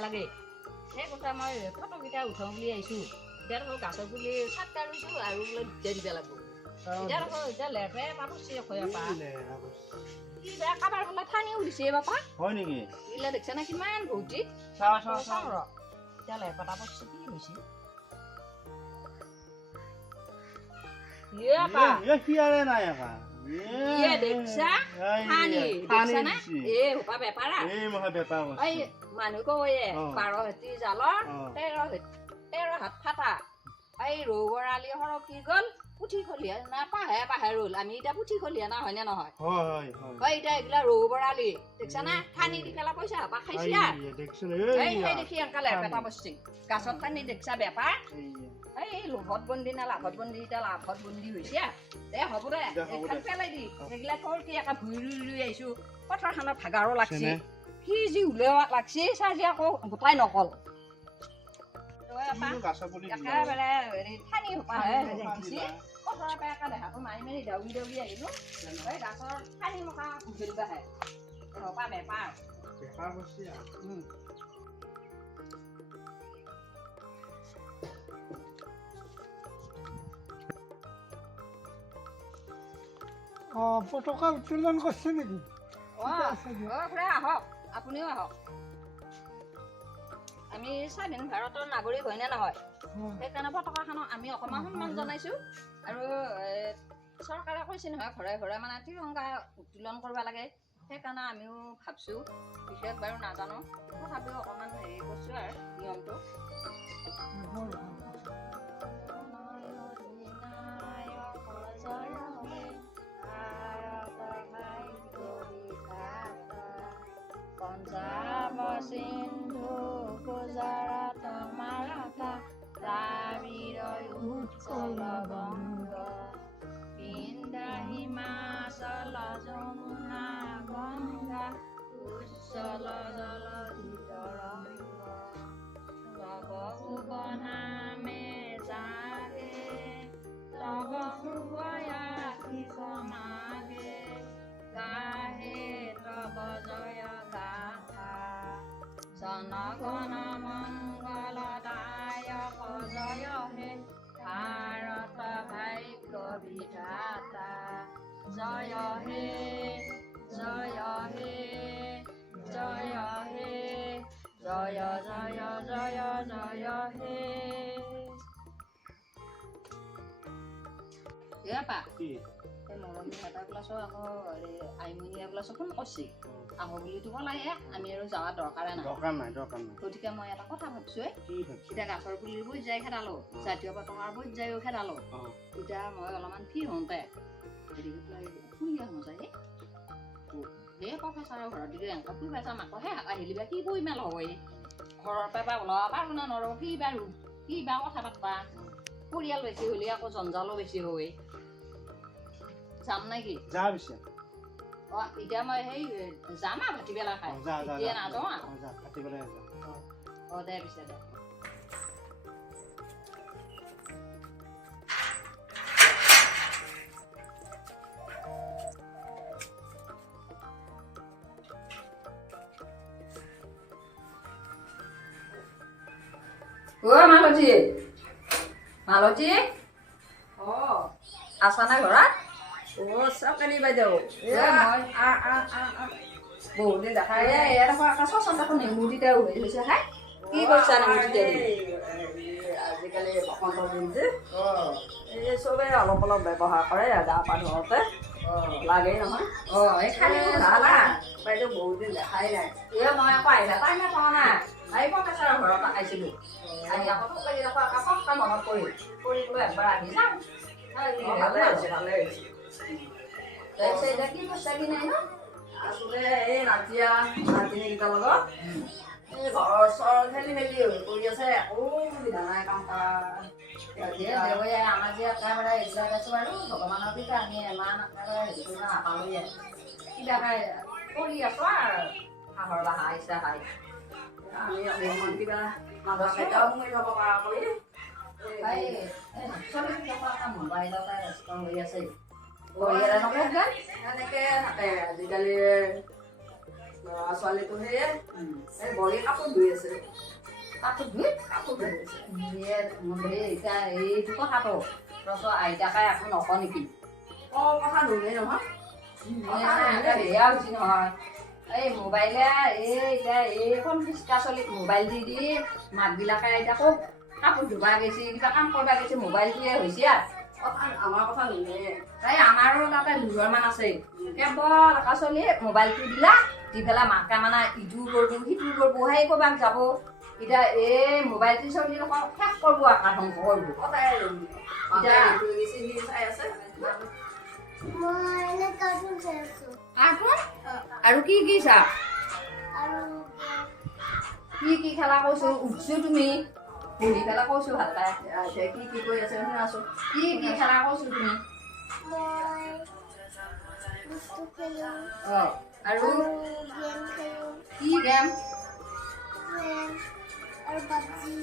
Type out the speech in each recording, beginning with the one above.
লাগে। সেই কথা মই ফটোকেইটা উঠাওঁ বুলি আহিছোঁ। এতিয়া দেখোন গাছৰ পুলি চাৰিটা ৰুইছোঁ আৰু বোলে দুটা দিব লাগিব। এতিয়া দেখোন এতিয়া লেতেৰাই পাবছি হয় বাপা। কি বেয়া কাবাৰ বোলে ঠানিও দিছে বাপা। হয় নেকি? এইবিলাক দেখিছে নে কিমান ভৌতি চাওঁ চাওঁ ৰ। এতিয়া লেপেটা পৰছি কি হৈছে? মানুহ কয়ে। বাৰ হেতি জালৰ তেৰ তেৰ হাত ফাটা এই ৰৌবৰালি সৰহ কি গ'ল পুঠি খলিয়া না পাহে পাহে ৰ'ল আমি এতিয়া পুঠি খলিয়া না হয়নে নহয় হয় এতিয়া এইগিলা ৰৌবৰালি দেখছা না ঠানি দি পেলাই পইচা হাপা খাইছিয়া এই সেই দেখি এনকালে পেটা পচছি গাছত টানি দেখছা বেপাৰ এই লোভত বন্দি না লাভত বন্দি এতিয়া লাভত বন্দি হৈছে। দে হ'ব দে এইখন দে। পেলাই দি। সেইগিলা তোৰ কি একে ভুই ৰুই ৰুই আহিছো। পথাৰখনত ভাগাৰো লাগছি? সি যি উলিওৱা লাগছি চাজি আকৌ গোটাই নকল। তই এপা গাছৰ পুলি একেবাৰে হেৰি ঠানি সোপাহে দেখিছি পথাৰৰ পৰা একে দেহাটো মাৰি মাৰি দাউৰি দাউৰি আহিলো। এই গাছৰ ঠানি মকা ধৰিবাহে ৰপা বেপাৰ। বেপাৰ কৰিছে অ পতাকা উত্তোলন কৰছে নাকি খুৰা আহক। আপুনিও আহক। আমি স্বাধীন ভাৰতৰ নাগৰিক হয়নে নহয়? হয়। সেইকাৰণে পতাকাখনক আমি অকণমান সন্মান জনাইছো। আৰু চৰকাৰে কৈছে নহয় ঘৰে ঘৰে মানে তিৰংগা উত্তোলন কৰিব লাগে। সেইকাৰণে আমিও ভাবছো বিশেষ বাৰু নাজানো। তথাপিও অকণমান হেৰি কৰিছো আৰু নিয়মটো। সিন্ধু গুজৰাট মাৰাঠা দ্ৰাবিড় উৎকল বংগ। বিন্দা হিমাচল যমুনা গংগা উচ্চল জলধি তৰংগ তব শুভ নামে জাগে, তব শুভ আশিস মাগে। গাহে তব জয় জনগণ মঙ্গলদায়ক জয় হে ভাৰত ভাগ্য বিধাতা জয় হে জয় হে জয় হে জয় জয় জয় জয় হে এপা কি মৰমী এটা ক্লাছৰ আকৌ হেৰি আইমণিয়া ক্লাছৰ ফোন কৰিছে আহো বুলি দিব লাগে আমি আৰু যোৱা দৰকাৰে নাই। দৰকাৰ নাই দৰকাৰ নাই। গতিকে মই এটা কথা ভাবিছো? এতিয়া গাছৰ পুলিৰ বৈ যাই খেদালো জাতীয় পতাকাৰ বৈ যায়ো খেদালো। এতিয়া মই অলপমান ফ্ৰী হওঁতে পেলাই ফুৰি আহোঁ যায় সেই প্ৰফেচাৰৰ ঘৰত দিলে এনেকৈ ফুৰিব যাম আকৌ হে আহিলি বা কি পৰিমাল হ'ব এই? ঘৰৰ পৰা বা ওলাব পাৰোঁ নে নৰো কি বা ৰু- কি বা কথা পাতবা। পৰিয়াল বেছি হ'লে আকৌ জঞ্জালো বেছি হয় যাম নেকি? যা পিছে। অ এতিয়া মই সেই আৰু ভাটিবেলা খাই যা যা যা। নাযাওঁ আৰু। অ, যা কাটিবলৈ যা। অ দে পিছে দে। অ মালতী। মালতী। অ। আছা না ঘৰত? অ চাকালি বাইদেউ দিন দেখা এ ইয়াত আকৌ আকাশৰ চন্দাখন নেমুটিতে উৰি হৈছে হাই কি কৰিছা নেমুটিতে আজিকালি বসন্ত দিন যে অ এই চবে অলপ অলপ ব্যৱহাৰ কৰে গা পা ধুওঁতে লাগেই নহয় অ এই খালি চালা, বাইদেউ বহুত দিন দেখাই নাই এ মই আকৌ আহিলা তাই পোৱা নাই এই প্ৰফেচাৰৰ ঘৰত আহিছিলোঁ আহি আকৌ তোক লাগি আকৌ আকৌ কাম মনত পৰিল কৰি বোলো একবাৰ আহি যাম ভালে হৈছে ভালে হৈছে ঘৰৰ ওচৰত খেলি মেলি কৰি আছে। একো সুবিধা নাই কাম কৰা আমাৰ যে একেবাৰে এইবিলাক আছোঁ আৰু ভগৱানৰ পিতা আমি ইমান একেবাৰে হেৰি কৰিব নাপালোঁৱে কিবা খাই কৰি আছোঁ আৰু। হাঁহৰ বাহা আহিছে খাই আমি অকণমান কিবা মাজৰ কেইটাও সোমাই যাব পৰা কৰি এই চল্লিছ টকা মোবাইলতে ৰেষ্টুৰেণ্ট হৈ আছে পৰিয়ালে নকওক যেন এনেকে থাকে আজিকালি ল'ৰা ছোৱালীটো সেয়ে এই বলি কাপোৰ ধুই আছে কাপোৰ ধুই কাপোৰ ধুই আছে দিয়ে এই এতিয়া এইটো কথাটো ৰচ আইতাকাই একো নকওঁ নেকি অঁ কথা নুশুনে নহয় এতিয়া বেয়া হৈছে নহয় এই মোবাইলে এই এতিয়া এইখন ফিচকা চলিত মোবাইল দি দি মাকবিলাকে এতিয়া খুব কাপোৰ ধুবা গৈছে কিবা কাম কৰবা গৈছে মোবাইলটোৱে হৈছে আৰু কথা আমাৰ কথা নুশুনে তাই আমাৰো তাতে দুঘৰমান আছে। কেৱল একা চলি মোবাইলটো দিলা দি পেলাই মাকে মানে ইটো কৰিব সিটো কৰিব সেই কৰবাক যাব। এতিয়া এই মোবাইলটো চলি দেখোন শেষ কৰিব আকা ধ্বংস কৰিব। চাই আছে। আৰু কি কি চা কি কি খেলা কৈছো? উঠছো তুমি। পঢ়ি পেলাই কৈছো ভালো পাই এতিয়া কি কি কৰি আছে শুনি আছো কি কি খেলা কৈছো তুমি? খেলো অ আৰু? খেলো। কি গেম? পাবজি।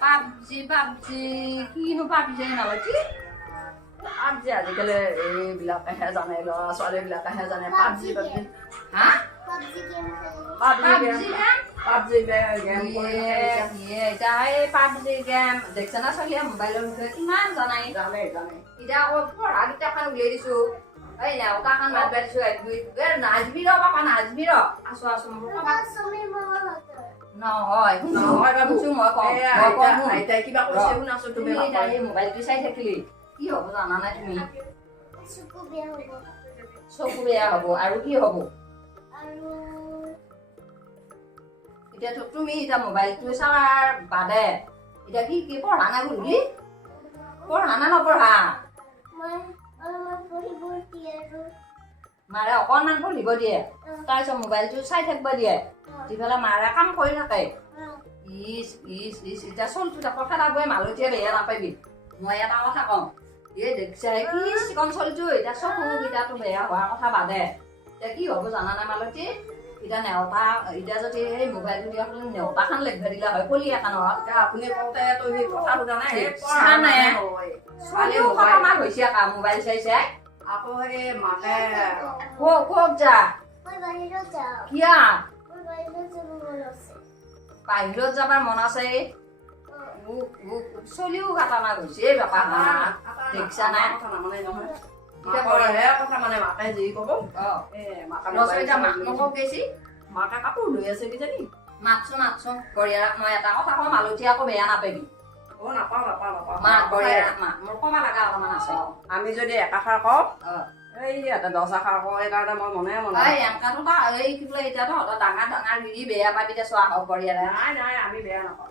PUBG PUBG. কিনো পাবজি নালাগে পাবজি আজিকালি এইবিলাকেহে জানে ল'ৰা ছোৱালীবিলাকেহে জানে পাবজি পাবজি। হা? পাবজি গেম খেলো। পাবজি গেম পাবজি গেম দেখিছে না মোবাইলৰ বিষয়ে? কিমান জানাই? জানে জানে। এতিয়া আকৌ পঢ়া কিতাপখন উলিয়াই দিছো। এই নেওতাখন মাত দিছো এই নাজবি ৰ পাপা নাজবি ৰ আছো আছো নহয়। মই কওঁ। আইতাই কিবা কৈছে শুনাছো তুমি মোবাইলটো চাই থাকিলি। কি হ'ব জানা নাই তুমি? চকু বেয়া হ'ব চকু বেয়া হ'ব আৰু কি হ'ব? আৰু এতিয়া তুমি এতিয়া মোবাইলটো চোৱাৰ বাদে এতিয়া কি কি পঢ়া নাই গধূলি পঢ়া না নপঢ়া? মাৰে অকণমান পঢ়িব দিয়ে। তাৰপিছত মোবাইলটো চাই থাকিব দিয়ে। দি পেলাই মাৰে কাম কৰি থাকে। ইচ ইচ ইচ এতিয়া চলটো তাকো খেলাবই মালতীয়ে বেয়া নাপাবি। মই এটা কথা কওঁ এই দেখিছে কি চিকন চলটো এতিয়া চকু কেইটাতো বেয়া হোৱাৰ কথা বাদে। এতিয়া কি হ'ব জানানে মালতী? এতিয়া নেওতা এতিয়া যদি সেই মোবাইলটো দিয়া হ'লে নেওতাখন লেখ দিলা হয় কলি এখন আপুনি কওঁতে সেই কথা সোধা নাই। ছোৱালীও হৈছে আকা মোবাইল চাই চাই। আকৌ সেই মাকে কওক কওক যা। কিয়া? বাহিৰত যাবাৰ মন আছে? চলিও কাটা নাগ হৈছে এই বেপাৰ দেখিছা নাই? এতিয়া কথা মানে মাকে যি ক'ব। নকওঁ কেছি। মাকে কাপোৰ ধুই আছে কিজানি। মাতছো মাতছো গৰিয়া মই এটা কথা কওঁ মালতী আকৌ বেয়া নাপাবি। আমি যদি একাষাৰ কওঁ এইয়াতে দহ আষাৰ কওঁ সেইকাৰণে মই মনে মনে এনেকাটো বা এই কি বোলে এতিয়া তহঁতৰ ডাঙৰ ডাঙৰ গিৰি বেয়া পাবি চোৱা হওক বৰিয়াৰে নাই নাই আমি বেয়া নকওঁ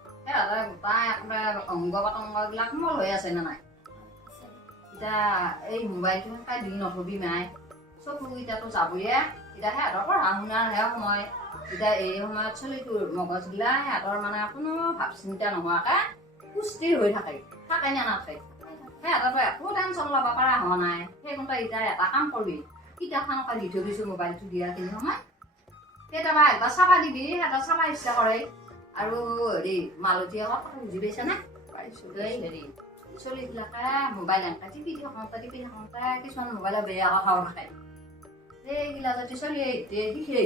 কৰা সিহঁতে গোটা একেবাৰে অংগ পতংগবিলাক কোমল হৈ আছে নে নাই? এতিয়া এই মোবাইলটো সেনেকৈ দি নথবি মাই। চকুকেইটাতো যাবয়ে এতিয়া সিহঁতৰ পঢ়া শুনাৰহে সময়? এই সময়ত চলিটোৰ মগজগিলা সিহঁতৰ মানে কোনো ভাৱ চিন্তা নোহোৱাকে সুস্থিৰ হৈ থাকে। থাকে নে নাথাকে? সিহঁতৰ একো টেনচন ল'ব পৰা হোৱা নাই। সেইকাৰণে এতিয়া এটা কাম কৰিবি। কিতাপখনকে দি থৈ দিছোঁ, মোবাইলটো দিয়াখিনি সময়। কেতিয়াবা একবাৰ চাবা দিবি সিহঁতৰ চাবা ইচ্ছা কৰে আৰু হেৰি মালতী আকৌ কথা বুজি পাইছেনে পাইছো এই হেৰি চলিবিলাকে মোবাইল এনেকৈ টিপি থাকোঁতে টিপি থাকোঁতে কিছুমান মোবাইলত বেয়া কথাও থাকে সেইগিলা যদি চলি এতিয়া শিকিলে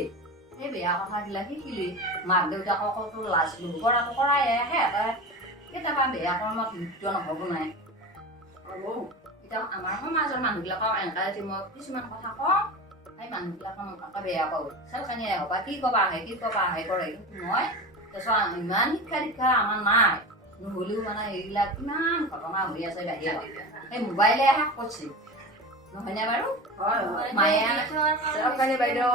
সেই বেয়া কথাগিলা শিকিলি মাক দেউতাককতো লাজ লোভ কৰাটো কৰাই সিহঁতে কেতিয়াবা বেয়া কৰ্মত লিপ্ত নহ'ব নাই হ'ব এতিয়া আমাৰ সমাজৰ মানুহবিলাকক এনেকৈ যদি মই কিছুমান কথা কওঁ সেই মানুহবিলাকে মোক আকৌ বেয়া পাব চেলকানিয়ে হওক বা কি ক'বা আহে কি ক'বা আহে কৰে। কিন্তু মই তাৰপিছত ইমান শিক্ষা দীক্ষা আমাৰ নাই। নহ'লেও মানে এইবিলাক কিমান ঘটনা হৈ আছে বাহিৰত। সেই মোবাইলে শেষ কৰিছে নহয়নে বাৰু? মায়ে বাইদেউ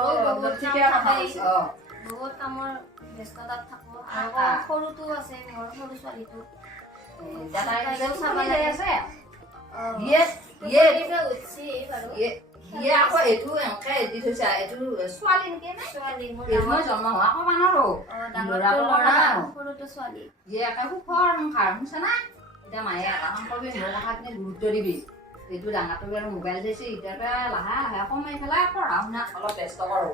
বহুত কামৰ ব্যস্ততাত থাকো। আৰু আহ। সৰুটো আছে মোৰ সৰু ছোৱালীটো। চাব লাগে। আছে। দিয়ে উঠছি বাৰু। ইয়ে আকৌ এইটো এনেকে এদি থৈছে এইটো ছোৱালী নেকি নে ছোৱালী মই জন্ম হোৱা অকমান আৰু ল'ৰাটো ল'ৰা ল'ৰা। সৰুটো ছোৱালী ইয়ে একে সুখৰ সংসাৰ শুনছে না এতিয়া মায়ে এটা কাম কৰিবি মোৰ কথাখিনি গুৰুত্ব দিবি এইটো ডাঙৰটো আৰু মোবাইল চাইছে এতিয়াৰ পৰা লাহে লাহে কমাই পেলাই পঢ়া শুনাত অলপ ব্যস্ত কৰোঁ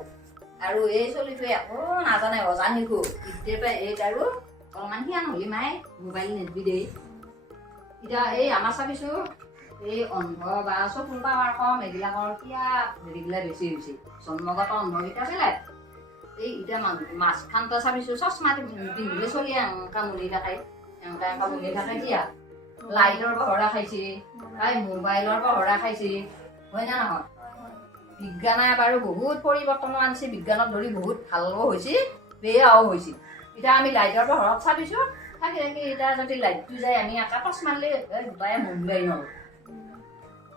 আৰু এই চলিটোৱে একো নাজানে অজানিকো এতিয়াৰ পৰা এইক আৰু অলপমান সিয়ান হ'লি মায়ে মোবাইল নিদিবি দেই এতিয়া এই আমাৰ চাবিছো এই অন্ধ বা চকুৰ পাৱাৰ কম এইবিলাকৰ কিয়া হেৰিবিলাক বেছি হৈছে? জন্মগত অন্ধকেইটা বেলেগ এই এতিয়া মানুহ মাছ খানটো চাবিছো চচমা পিন্ধিলে চলি এনেকা মুলি থাকে। এনেকা এনেকা মুলি থাকে কিয়া? লাইটৰ পহৰা খাইছে এই মোবাইলৰ পহৰা খাইছে হয় না নহয়? বিজ্ঞানে বাৰু বহুত পৰিৱৰ্তন আনিছে বিজ্ঞানক ধৰি বহুত ভালো হৈছে বেয়াও হৈছে। এতিয়া আমি লাইটৰ পোহৰত চাবিছো থাকি থাকি এতিয়া যদি লাইটটো যায় আমি এটা টচ মাৰিলে গোটাই মৰিবাই নোৱাৰো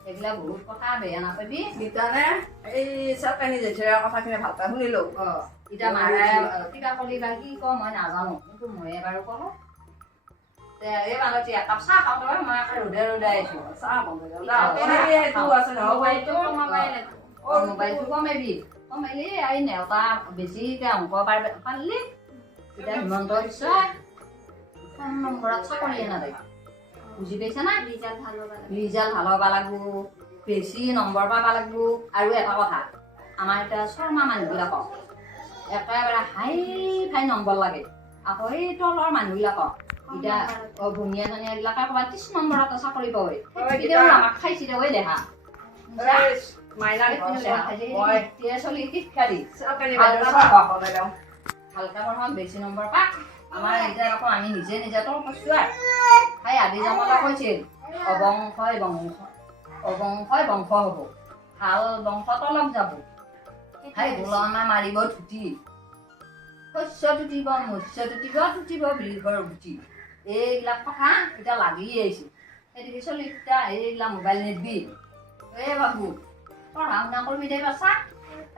এইবিলাক বহুত কথা বেয়া নাপাবি গীতানে এই চাপানী জেঠেৰাৰ কথাখিনি ভালকৈ শুনিলো অ এতিয়া মাৰে কিবা কলি বা কি ক মই নাজানো কিন্তু ময়ে বাৰু কলো তে এই মানুহটি একাপ চাহ খাওঁ তই মই আকৌ ৰ'দে ৰ'দে আহিছো চাহ বন্ধ এতিয়া সেইটো আছে নহয় মোবাইলটো কমাবই লাগিব অ মোবাইলটো কমাবি কমাইলি এই নেওতা বেছিকে অংক পাৰ পাৰিলি এতিয়া হিমন্ত বিশ্ব ফোন নম্বৰত চাকৰিয়ে নাযায় বুজি পাইছা না ৰিজাল্ট ভালো হ'ব লাগিব। বেছি নম্বৰ পাব লাগিব। আৰু এটা কথা আমাৰ এতিয়া শৰ্মা মানুহবিলাকক একেবাৰে হাই ফাই নম্বৰ লাগে। আকৌ এই তলৰ মানুহবিলাকক এতিয়া অ ভূঞা চনীয়াবিলাকে ক'ৰবাত ত্ৰিছ নম্বৰতে চাকৰি পায় কেতিয়াও আমাক খাইছে। দে ঐ দেখা ভালকে পঢ়ক বেছি নম্বৰ পাক। আমাৰ এতিয়া আকৌ আমি নিজে নিজে তল কৈছো আৰু সেই আদি কৈছিল অবংশই বংশ অবংশই বংশ হ'ব। ভালো বংশ তলক যাব। সেই গোলমা মাৰিব ধুতি। শস্য টুটিব মৎস্য টুটিব টুটিব বিলিঘৰ গুটি এইবিলাক কথা এতিয়া লাগি আহিছে। সেইটোকে চলি এতিয়া এইবিলাক মোবাইল নিদিবি এই বাবু, পঢ়া শুনা কৰিবি দে বাচ্চা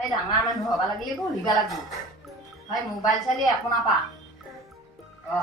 এই ডাঙৰ মানুহ হ'ব লাগিলে পঢ়িব লাগিব। হয়, মোবাইল চালি একো নাপা। অ।